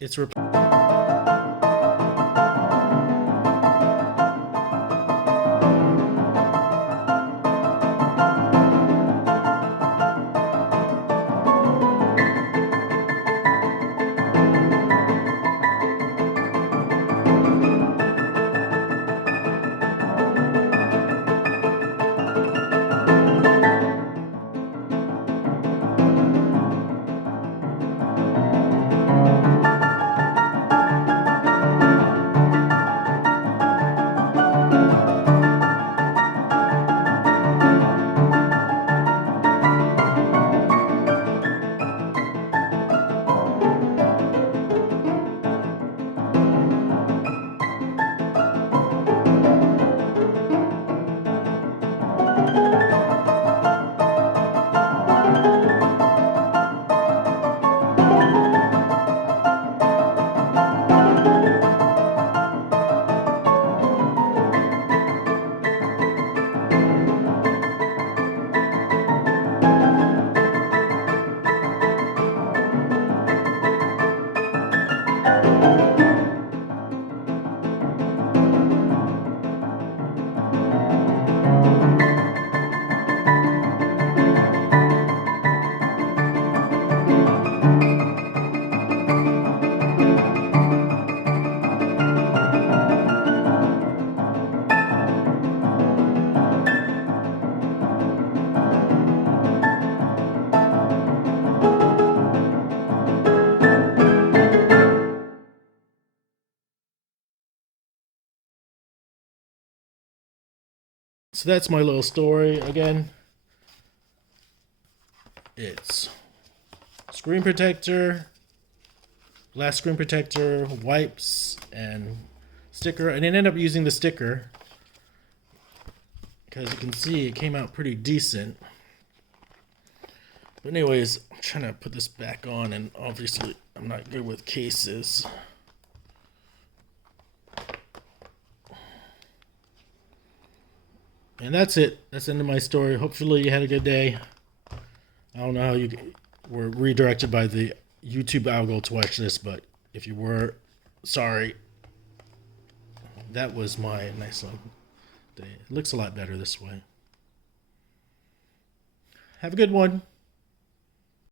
it's So that's my little story. Again, it's screen protector, glass screen protector, wipes, and sticker. I didn't end up using the sticker because you can see it came out pretty decent. But anyways, I'm trying to put this back on, and obviously I'm not good with cases. And that's it. That's the end of my story. Hopefully you had a good day. I don't know how you were redirected by the YouTube algo to watch this, but if you were, sorry. That was my nice little day. It looks a lot better this way. Have a good one.